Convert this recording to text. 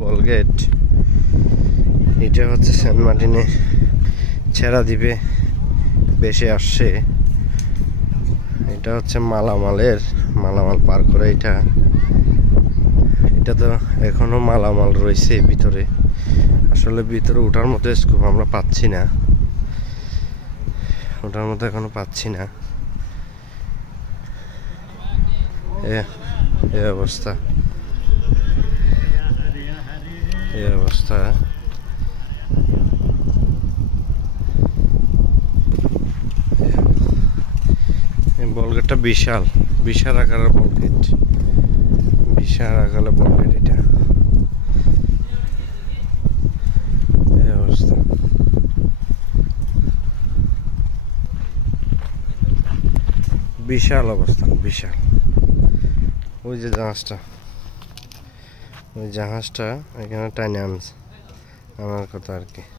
বলগেট এটা হচ্ছে সেন্ট মার্টিনে ছেড়া দ্বীপে বেশি আসছে। এটা হচ্ছে মালামাল পার করে। এটা তো এখনো মালামাল রয়েছে ভিতরে। আসলে ভিতরে ওঠার মতো স্কোপ আমরা পাচ্ছি না, ওঠার মতো এখনো পাচ্ছি না। এই অবস্থা বলগেটটা বিশাল আকারের বলগেট, এটা এই অবস্থা। বিশাল অবস্থান, বিশাল। ওই যে জাহাজটা এখানে টাইনে আনছে, আমার কথা আর কি।